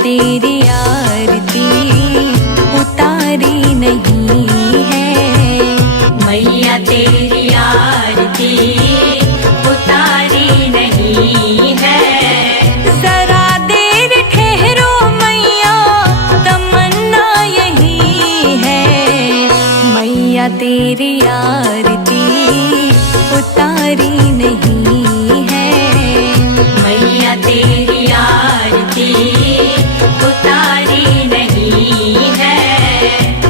तेरी आरती उतारी नहीं है, मैया तेरी आरती उतारी नहीं है। जरा देर ठहरो मैया तमन्ना यही है, मैया तेरी आरती उतारी नहीं है, मैया तेरी आरती उतारी नहीं है,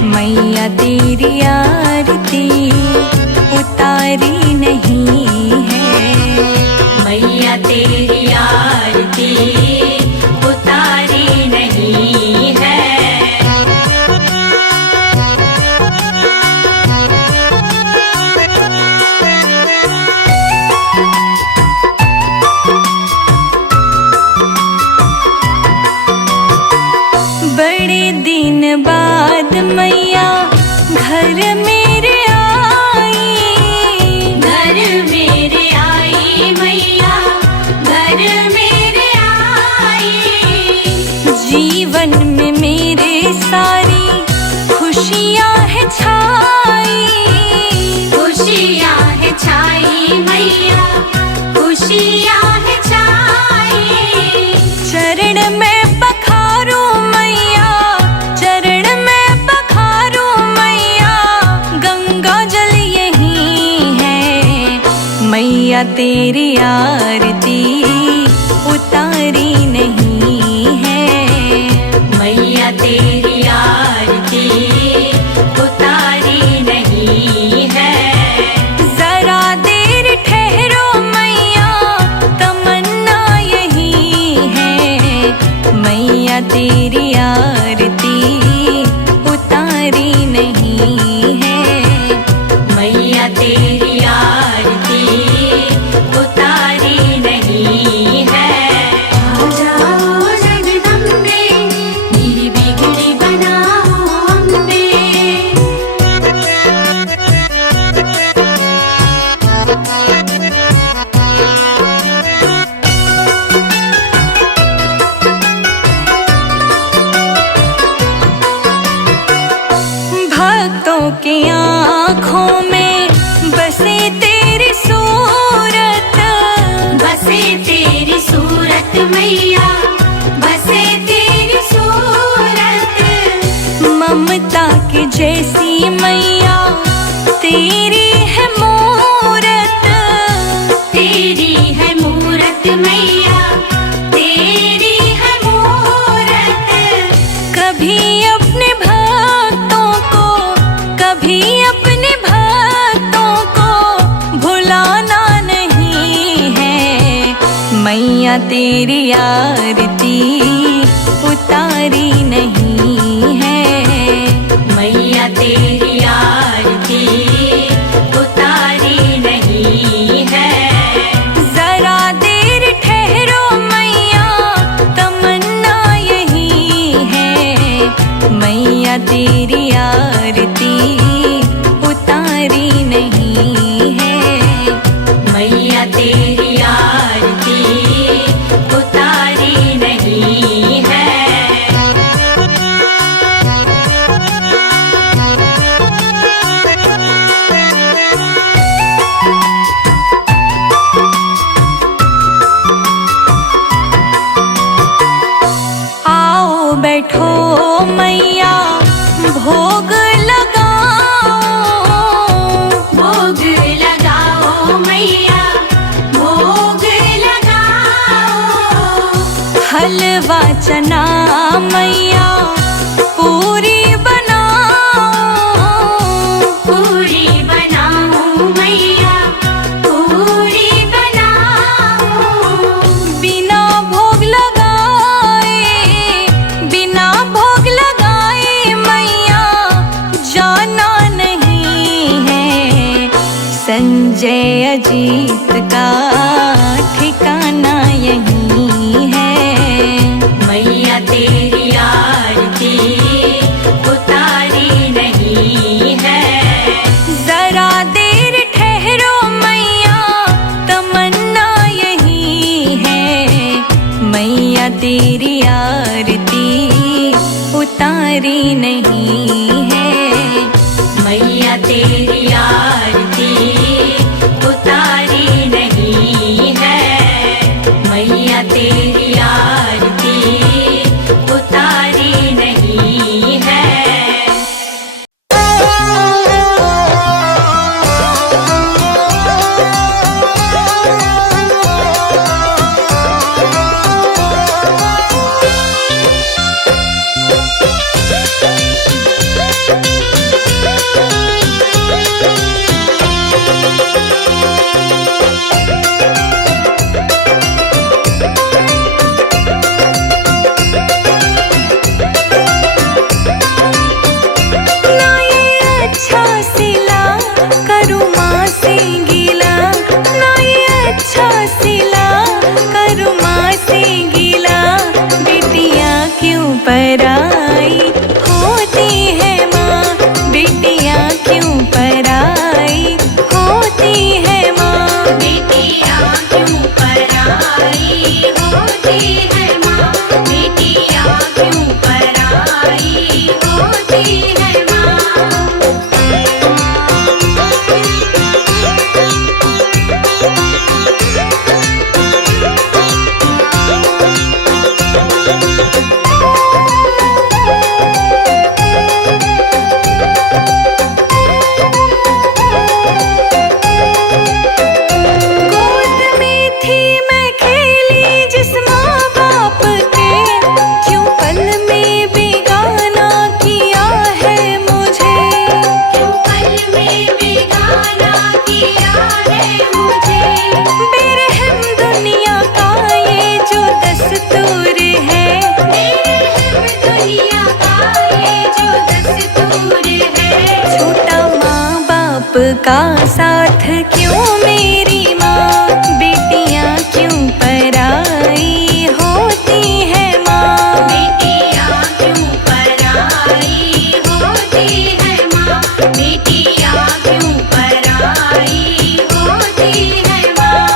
मैया तेरी आरती उतारी नहीं है, मैया तेरी आरती उतारी नहीं है। बड़े दिन बाद मैया घर मेरे आई, घर मेरे आई मैया, घर मेरे आई। जीवन में मेरे सारी खुशियाँ है छाई, खुशियाँ है छाई मैया, खुशियाँ है छाई। चरण में पखारो मैया, चरण में पखारो मैया, गंगा जल यही है, मैया तेरी आरती उतारी नहीं है, मैया तेरी आरती उतारी नहीं है। जरा देर ठहरो मैया तमन्ना यही है, मैया तेरी आरती उतारी नहीं है, मैया तेरी आरती उतारी नहीं है। आ जाओ जगदम्बे, मेरी बिगड़ी बनाओ अम्बे। भक्तों के आँखों में बसे तेरी सूरत, बसे तेरी सूरत मैया, बसे तेरी सूरत। ममता के जैसी मैया तेरी है मूरत, तेरी है मूरत मैया, तेरी है मूरत। कभी अपने भक्तों को, कभी अपने भक्तों को भुलाना नहीं है, मैया तेरी आरती उतारी नहीं है, मैया तेरी आरती उतारी नहीं है। जरा देर ठहरो मैया तमन्ना यही है, मैया तेरी आरती उतारी नहीं है, मैया तेरी आरती उतारी नहीं है। आओ बैठो मैया भोग लगाओ, भोग लगाओ मैया, भोग लगाओ। हलवा चना मैया पूरी बनाओ, पूरी बनाओ मैया, पूरी बनाओ। प्रीत का ठिकाना यही है। मैया तेरी आरती उतारी नहीं है। जरा देर ठहरो मैया तमन्ना यही है। मैया तेरी आरती उतारी नहीं है। मैया तेरी आरती उतारी नहीं है। मैया तेरी आरती उतारी नहीं है। ना ये अच्छा सिला करूँ माँ से गीला। ना ये अच्छा सिला करूँ माँ से गीला। बेटियाँ क्यों पराई होती है माँ। बेटियाँ क्यों पराई होती है माँ। बेटियाँ क्यों पराई होती है माँ। बेटियाँ क्यों पराई होती है माँ। गोद में थी मैं खेली जिस माँ बाप के। क्यों पल में बेगाना किया है मुझे। क्यों पल में बेगाना किया है मुझे। बेरहम दुनिया का ये जो दस्तूर है। बेरहम दुनिया का ये जो दस्तूर है। छोटा माँ बाप का साथ क्यों मेरी माँ। बेटियाँ क्यों पराई होती है माँ। बेटियाँ क्यों पराई होती है माँ। बेटियाँ क्यों पराई होती है माँ।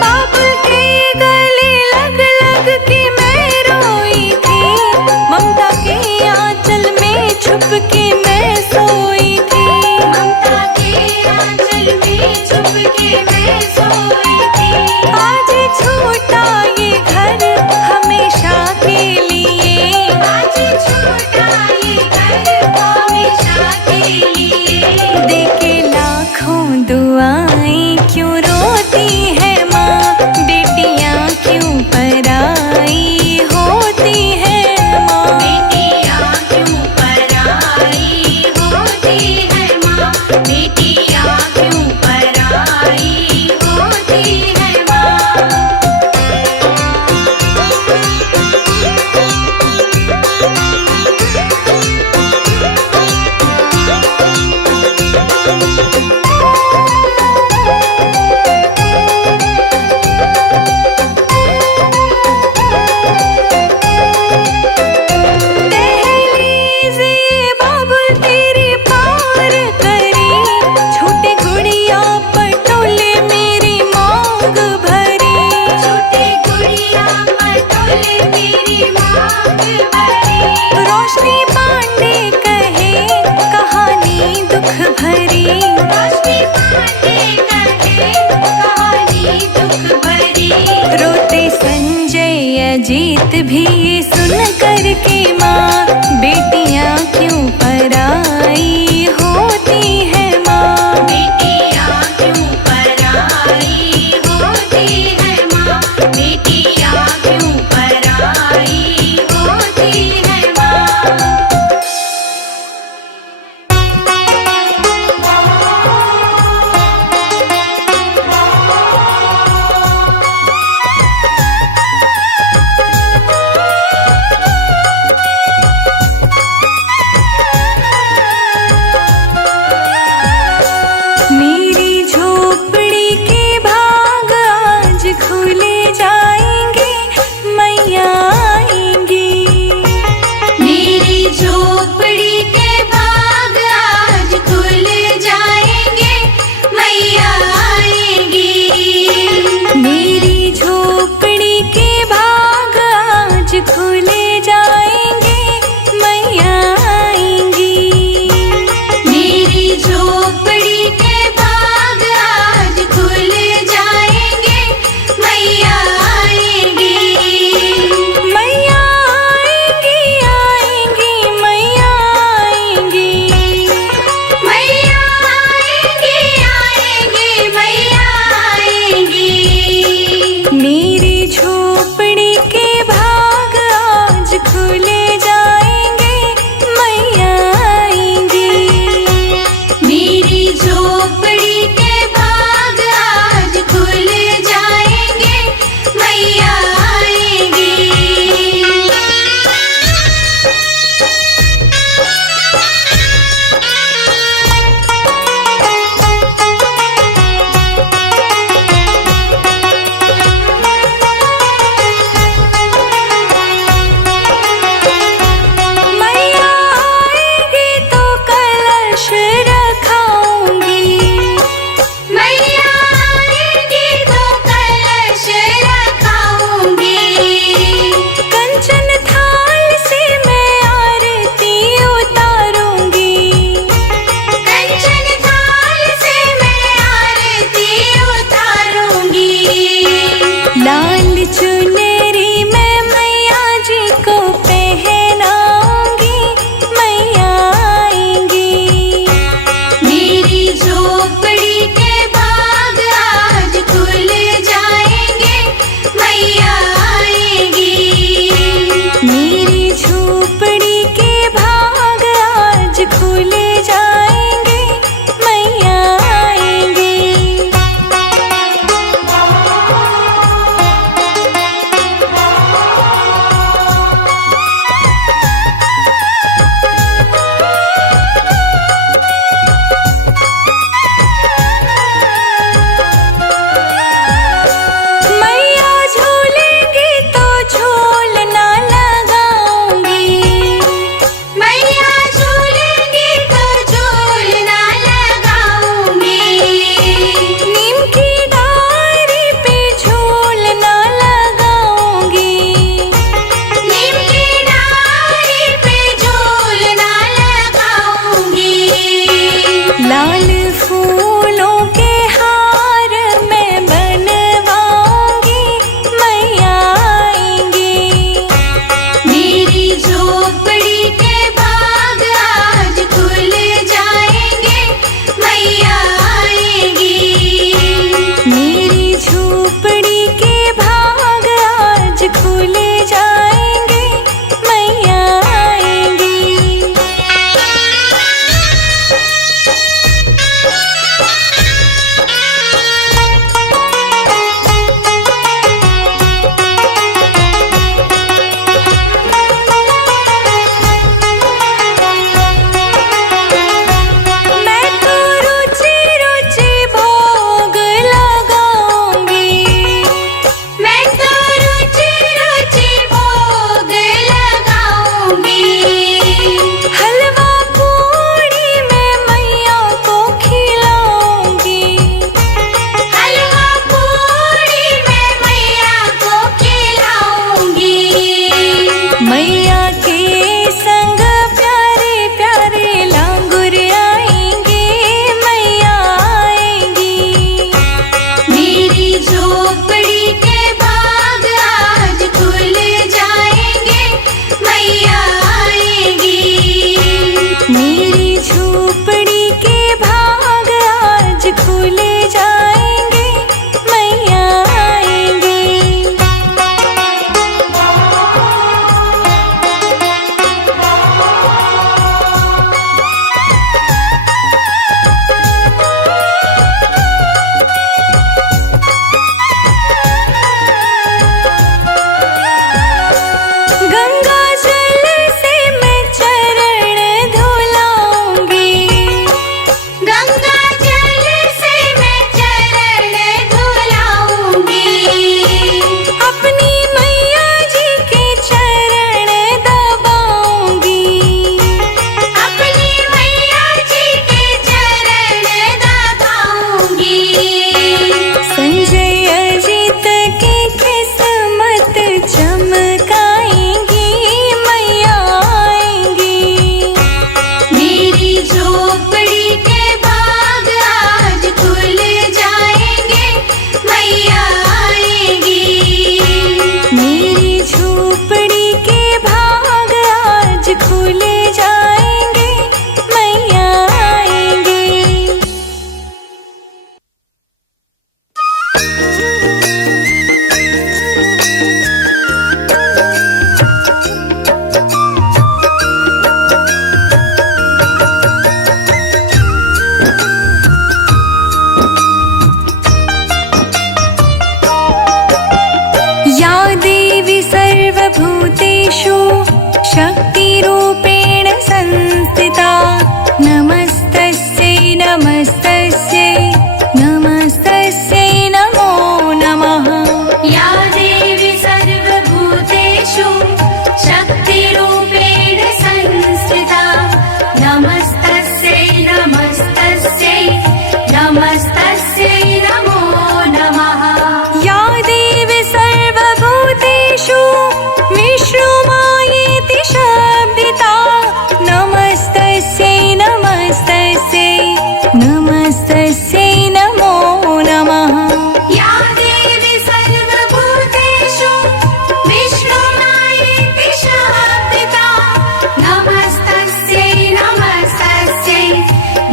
बाप के गले लग लग के मैं रोई थी। ममता के आंचल में छुप के मैं सोई थी। ममता के आंचल में छुप के मैं सोई थी। आज छूटा ये घर हमेशा के लिए। आज छोटा ये घर हमेशा के लिए। देके लाखों दुआएं क्यों रोती है माँ। बेटियाँ क्यों पराई होती है माँ। बेटियाँ क्यों पराई होती है माँ। बेटियाँ क्यों पराई होती है माँ। दहलीज़ ये बाबुल तेरी पार करी। छोटे गुड़िया पटोले मेरी मांग भरी। छोटे गुड़िया पटोले मेरी मांग भरी। रोशनी पांडे कहे कहानी दुख भरी। रोशनी पांडे कहे कहानी दुख भरी। रोते संजय अजीत भी ये सुन कर के माँ। बेटियाँ क्यों पराई होती है माँ। बेटियाँ क्यों पराई शक्तिरूपेण संस्थिता नमस्तस्यै नमस्तस्यै नमस्तस्यै नमो नमः। या देवी सर्वभूतेषु शक्तिरूपेण संस्थिता नमस्तस्यै नमस्तस्यै नमस्तस्यै नमो नमः। या देवी सर्वभूतेषु विष्णुमायेति शब्दिता नमस्तस्यै नमस्तस्यै नमस्तस्यै नमो नमः। या देवी सर्वभूतेषु विष्णुमायेति शब्दिता नमस्तस्यै नमस्तस्यै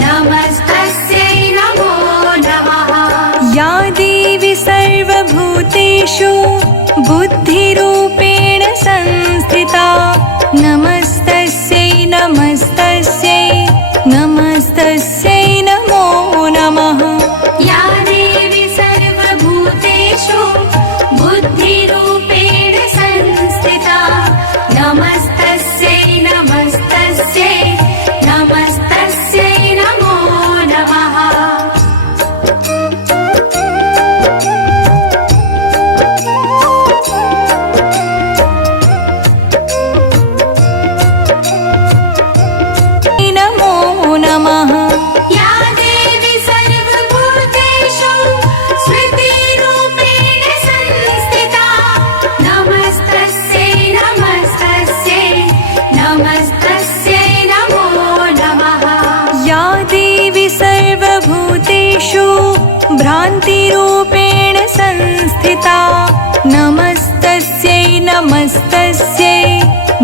नमस्तस्यै नमो नमः। या देवी सर्वभूतेषु बुद्धिरूपेण संस्थिता नमस्तस्यै नमस्तस्यै नमस्तस्यै नमो नमः। या देवी सर्वभूतेषु बुद्धिरूपेण संस्थिता नमस्तस्यै नमस्तस्यै नमस्तस्यै नमो नमः। नमो नमः। या देवी सर्वभूतेषु स्मृतिरूपेण संस्थिता नमस्तस्यै नमस्तस्यै नमस्तस्यै नमो नमः। या देवी सर्वभूतेषु भ्रान्तिरूपेण संस्थिता नमस्तस्यै नमस्तस्यै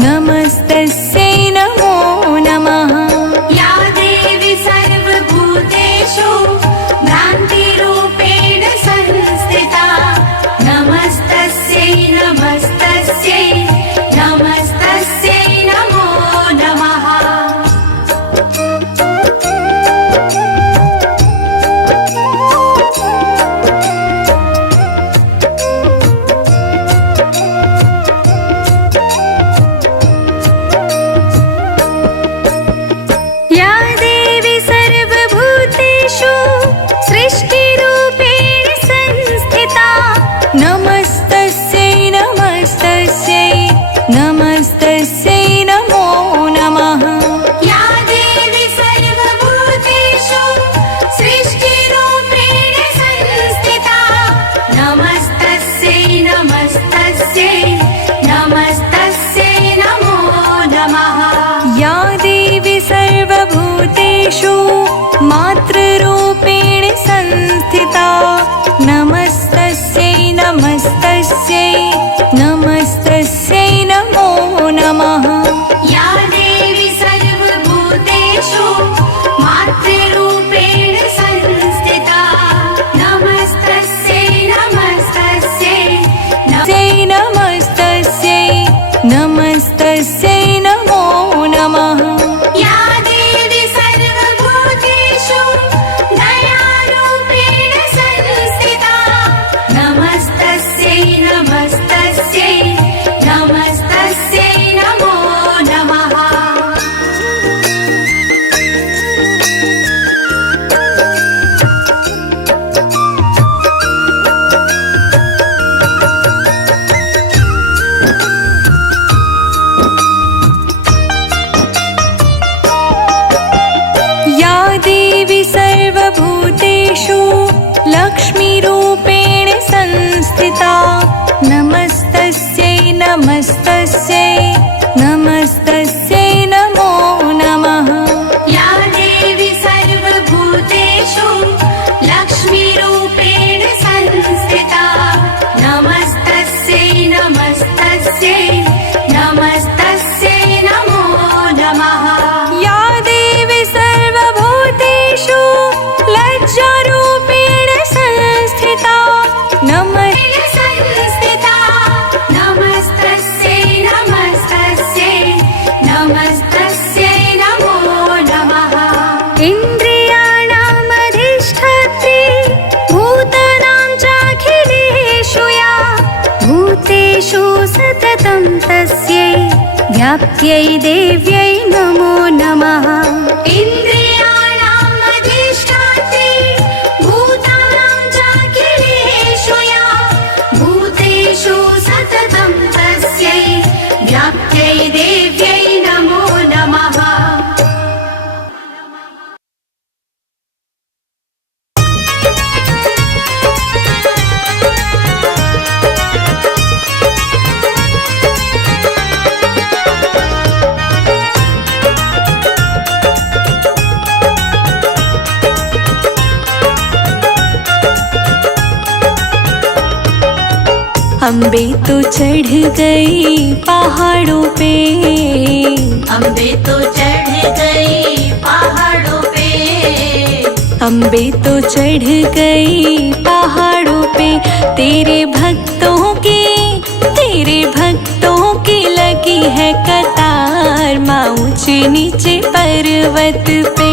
नमस्तस्यै नमो नमः। या देवी सर्वभूतेषु भ्रान्तिरूपेण संस्थिता नमस्तस्यै नमस्तस्यै नमस्तस्यै नमो नमः। या देवी सर्वभूतेषु सृष्टिरूपेण संस्थिता नमस्तस्यै नमस्तस्यै नमस्तस्यै नमो नमः। या देवी सर्वभूतेषु सृष्टिरूपेण संस्थिता नमस्तस्यै नमस्तस्यै नमस्तस्यै नमो नमः। या देवी सर्वभूतेषु मातृरूपेण संस्थिता नमस्तस्यै नमस्तस्यै नमस्तस्यै नमो नमः। या देवी सर्वभूतेषु मातृरूपेण संस्थिता नमस्तस्यै नमस्तस्यै नमस्तस्यै नमस्तस्यै नमो नमः। या देवी सर्वभूतेषु दयारूपेण संस्थिता नमस्तस्यै नमस्तस्यै नमस्तस्यै नमो नमः। या देवी सर्वभूतेषु लक्ष्मीरूपेण संस्थिता नमस्तस्यै नमस्तस्यै नमस्तस्यै नमो नमः। या देवी सर्वभूतेषु लक्ष्मीरूपेण संस्थिता नमस्तस्यै नमस्तस्यै नमस्तस्यै नमो नमः। या देवी सर्वभूतेषु लज्जारूपेण संस्थिता संस्थिता नमस्तस्यै नमस्तस्यै नमस्तस्यै नमो नमः। इन्द्रियाणामधिष्ठात्री भूतानां चाखिलेषु या भूतेषु सततं तस्यै व्याप्त्यै देव्यै नमो नमः। इन्द्रियाणाम् अधिष्ठात्री भूतानां चाखिलेषु या भूतेषु सततं तस्यै व्याप्त्यै देव्यै नमो नमः। अम्बे तो चढ़ गई पहाड़ों पे, अम्बे तो चढ़ गई पहाड़ों पे, अम्बे तो चढ़ गई पहाड़ों पे। तेरे भक्तों की लगी है कतार माँ ऊंचे नीचे पर्वत पे।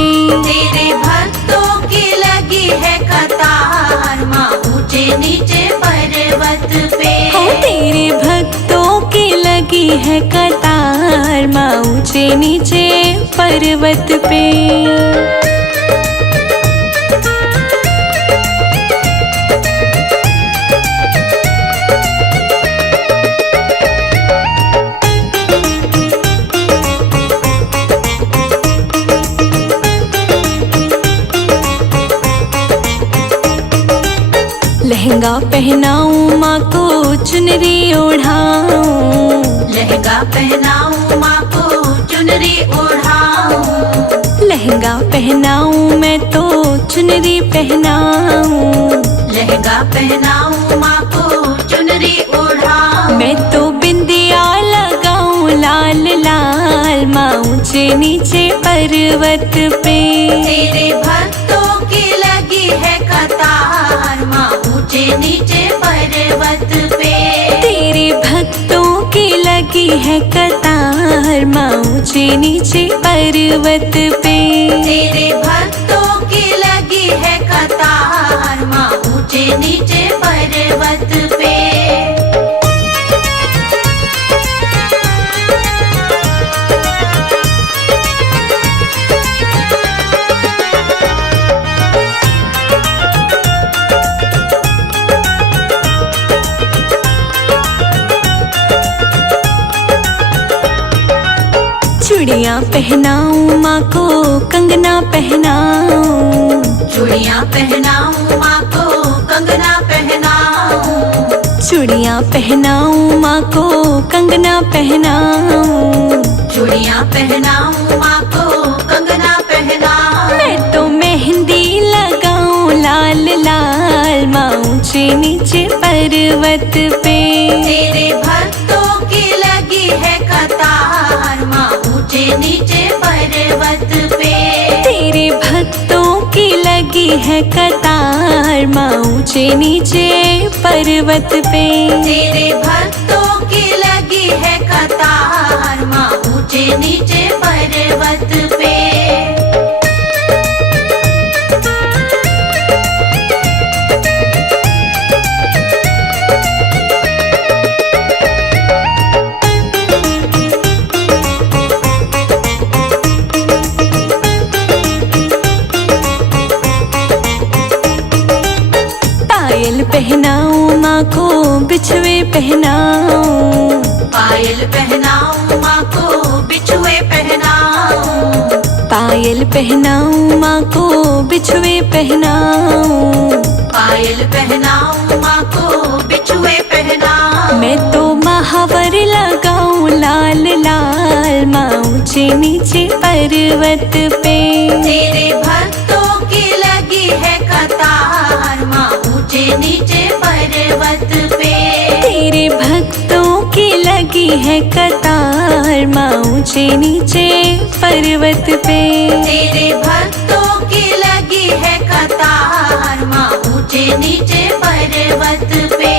तेरे भक्तों की लगी है कतार माँ ऊंचे नीचे पर्वत पे। तेरे भक्तों की लगी है कतार माँ ऊंचे नीचे पर्वत पे। लहंगा पहनाऊं माँ को चुनरी ओढ़ाऊं, लहंगा पहनाऊं माँ को चुनरी ओढ़ाऊं, लहंगा पहनाऊं मैं तो चुनरी पहनाऊं, लहंगा पहनाऊं माँ को चुनरी ओढ़ाऊं। मैं तो बिंदिया लगाऊं लाल लाल माँ ऊंचे नीचे पर्वत पे। तेरे भक्तों की लगी है कतार माँ ऊंचे नीचे पर्वत पे। तेरे भक्तों की लगी है कतार माँ ऊंचे नीचे पर्वत पे। तेरे भक्तों की लगी है कतार माँ ऊंचे नीचे पर्वत पे। चूड़ियाँ पहनाऊं माँ को कंगना पहनाऊं, चूड़ियाँ पहनाऊं माँ को कंगना पहनाऊं, चूड़ियाँ पहनाऊं माँ को कंगना पहनाऊं, चूड़ियाँ पहनाऊं माँ को कंगना पहनाऊं। मैं तो मेहंदी लगाऊं लाल लाल माँ ऊंचे नीचे पर्वत पे। तेरे भक्तों की लगी है कतार माँ ऊंचे नीचे पर्वत पे। तेरे भक्तों की लगी है कतार माँ ऊंचे नीचे पर्वत पे। तेरे भक्तों की लगी है कतार माँ ऊंचे नीचे पर्वत पे। पायल पहनाऊं माँ को बिछुए पहनाऊं, पायल पहनाऊं माँ को बिछुए पहनाऊं, पायल पहनाऊं माँ को बिछुए पहनाऊं, पायल पहनाऊं माँ को बिछुए पहनाऊं। मैं तो महावर लगाऊं लाल लाल माँ ऊंचे नीचे पर्वत पे। तेरे भक्तों की लगी है कतार माँ ऊंचे नीचे पर्वत पे। तेरे भक्तों की लगी है कतार माँ ऊंचे नीचे पर्वत पे। तेरे भक्तों की लगी है कतार माँ ऊंचे नीचे पर्वत पे।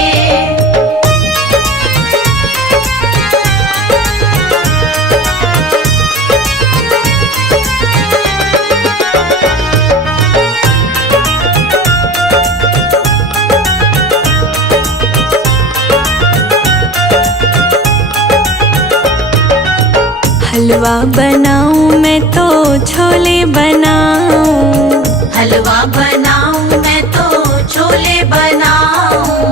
हलवा बनाऊं मैं तो छोले बनाऊं, हलवा बनाऊं मैं तो छोले बनाऊं,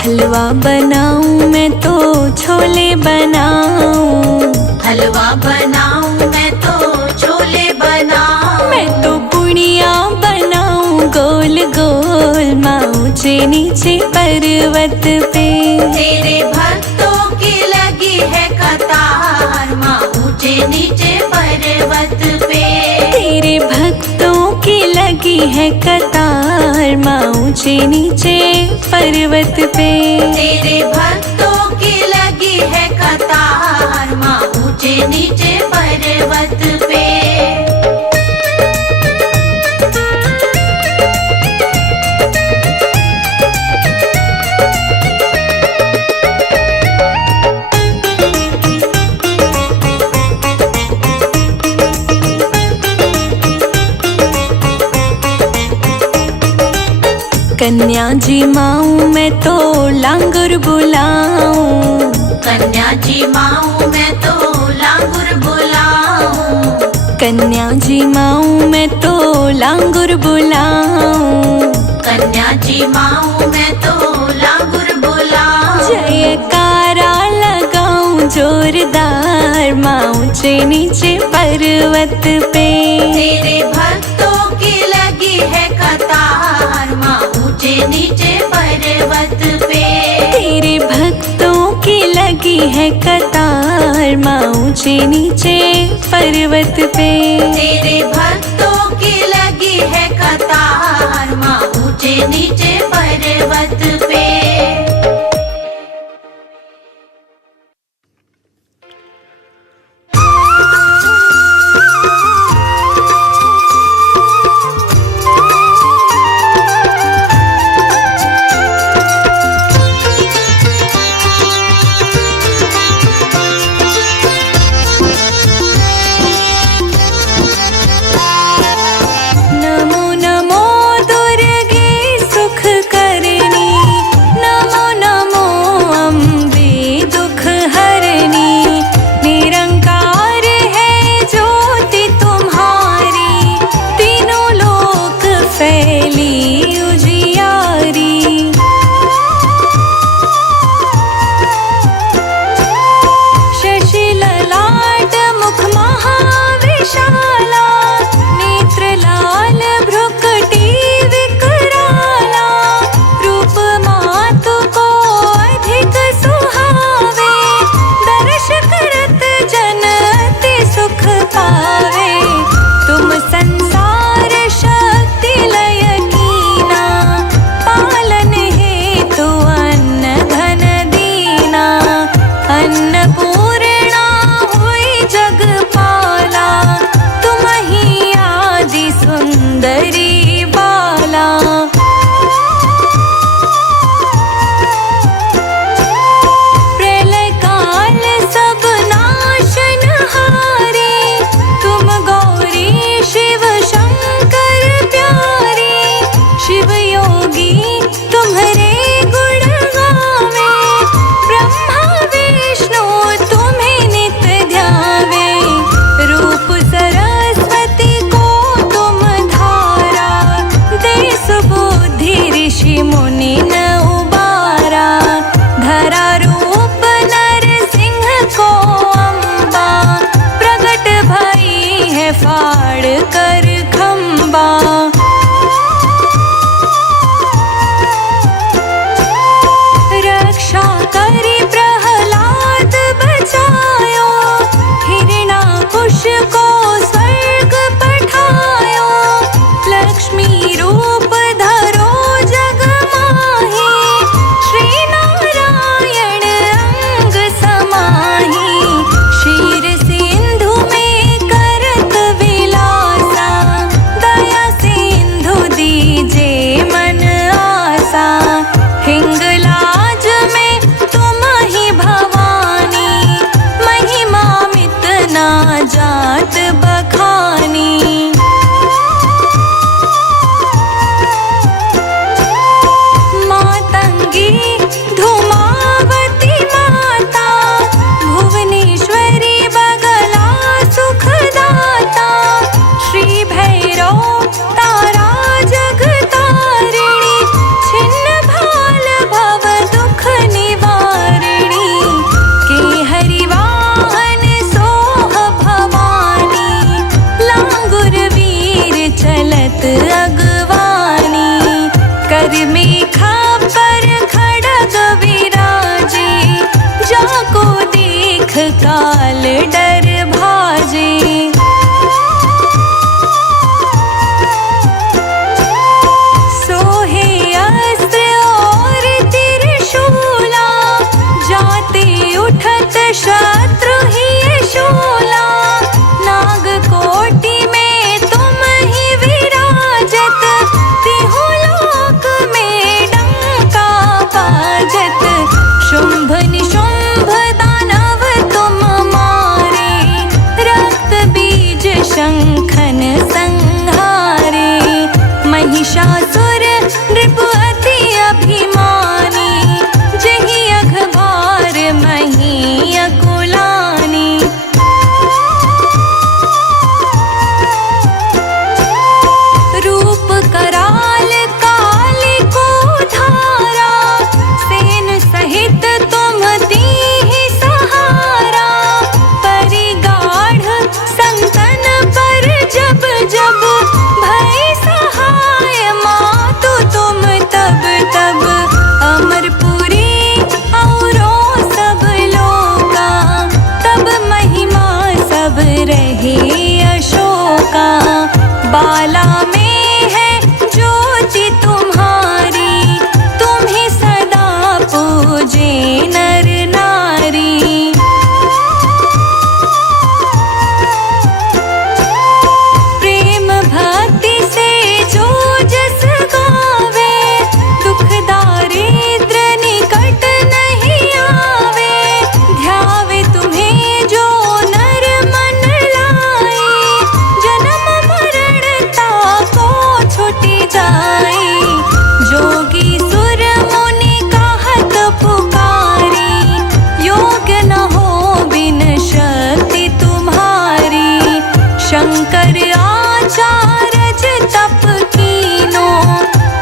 हलवा बनाऊं मैं तो छोले बनाऊं, हलवा बनाऊं मैं तो छोले बनाऊं। मैं तो पुड़िया बनाऊं गोल गोल माँ ऊंचे नीचे पर्वत पे। तेरे भक्तों की लगी है कतार माँ ऊंचे नीचे पर्वत पे। तेरे भक्तों की लगी है कतार माँ ऊंचे नीचे पर्वत पे। तेरे भक्तों की लगी है कतार माँ ऊंचे नीचे पर्वत पे। कन्या जी माऊं मैं तो लांगुर बुलाऊं, कन्या जी माऊं मैं तो लांगुर बुलाऊं, कन्या जी माऊं मैं तो लांगुर बुलाऊं, कन्या जी माऊं मैं तो लांगुर बुलाऊं। जयकारा लगाऊं जोरदार माँ ऊंचे नीचे पर्वत पे। तेरे भक्तों की लगी है कतार माँ ऊंचे नीचे पर्वत पे। तेरे भक्तों की लगी है कतार माँ ऊंचे नीचे पर्वत पे। तेरे भक्तों की लगी है कतार माँ ऊंचे नीचे पर्वत पे। नमो नमो दुर्गे सुख करनी, नमो शुंभ निशुंभ दानव तुम मारे, रक्त बीज शंखन संहारे। महिषासुर नृप अति अभिमानी, जहि अघभार मही अकुलानी। रूप कराल काल को धारा, सेन सहित तुम दीहि सहारा। परिगाढ़ संतन पर जब जब, भय सहाय मातु तुम तब तब। अमरपुरी औरों सब लोका, तब महिमा सब रहे अशोका। बाला में है ज्योति तुम्हारी, तुम्हें सदा पूजे नर नारी। प्रेम भक्ति से जो जस गावे, दुख दारिद्र निकट नहीं आवे। ध्यावे तुम्हें जो नर मन लाए, जन्म मरण ताको छुटि जाए। जोगी सुर मुनि कहत पुकारी, योग्य न हो बिन शक्ति तुम्हारी। शंकर आचार्य तप कीनो,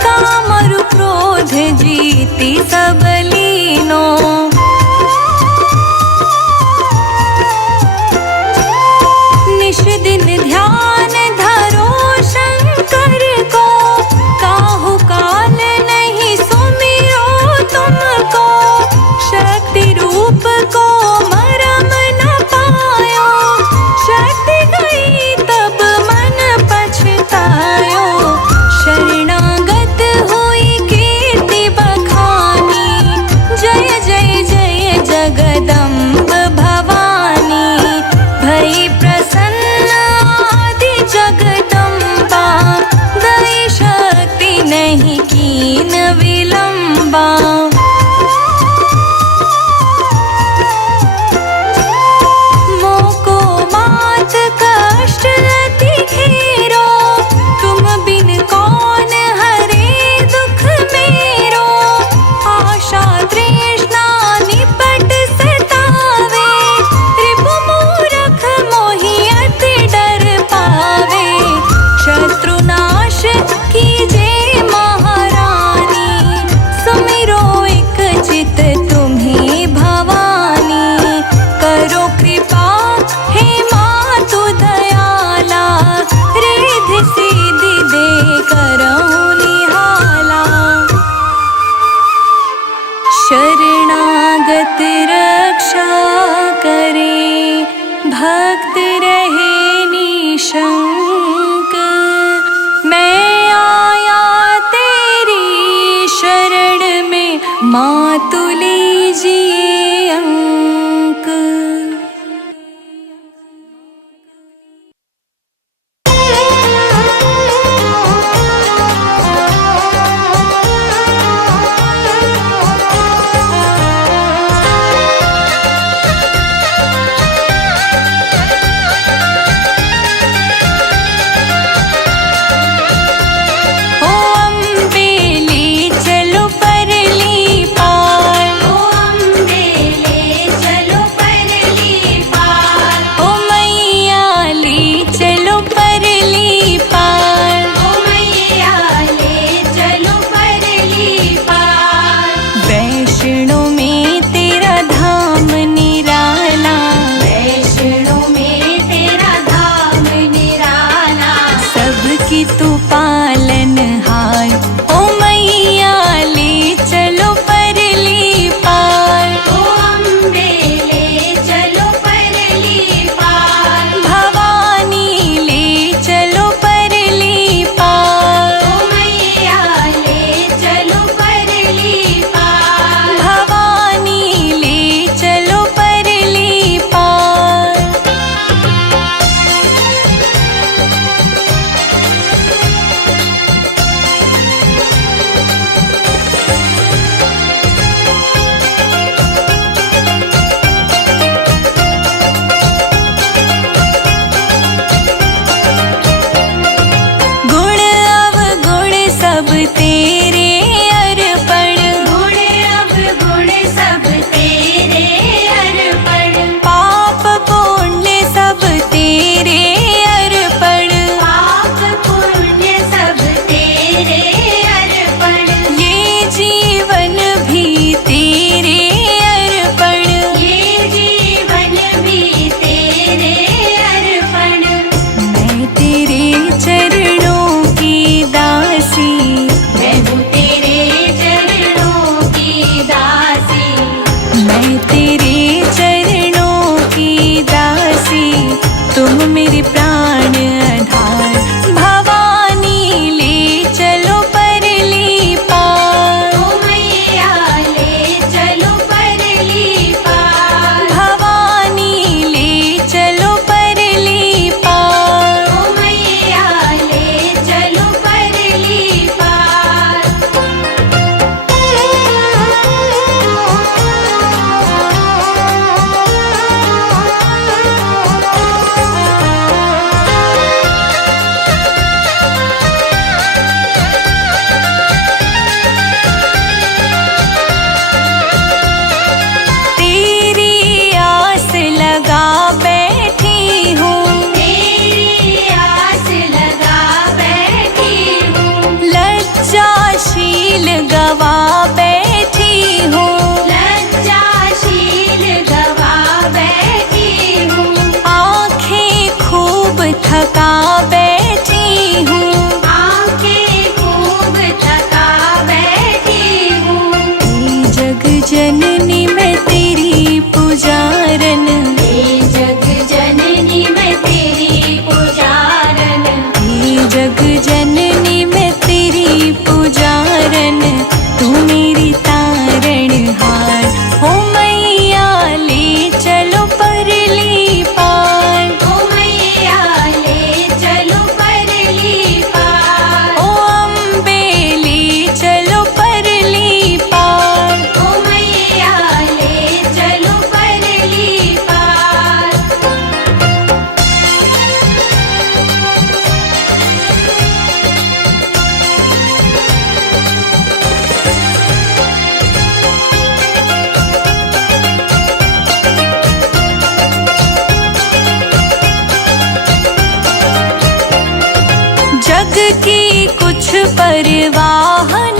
कामरु क्रोध जीति सब लीनो। निश दिन ध्यान धरो शंकर को, काहू काल नहीं सुमिरो तुमको। शक्ति रूप को मरम न पायो, शक्ति गई तब मन पछतायो। शरणागत हुई कीर्ति बखानी, जय जय जय जगदम्ब भवानी। भई प्रसन्न आदि जगदम्बा, दई शक्ति नहीं कीन विलंबा। मोको मात कष्ट अति घेरो, तुम बिन कौन हरे दुख मेरो। आशा तृष्णा निपट सतावे, रिपु मूरख मोहि अति डर पावे। शत्रुनाश कीजे महारानी, सुमिरो एक चित तुम्हें भवानी। करो कृपा हे मातु दयाला, रिद्धि सिद्धि दे करहु निहाला। शरणागत रक्षा करे, भक्त रहे निशंक। मैं आया तेरी शरण में, मातु लीजिए अंक। ओ अम्बे ले चलो परली पार, ओ अम्बे ले की कुछ परवाह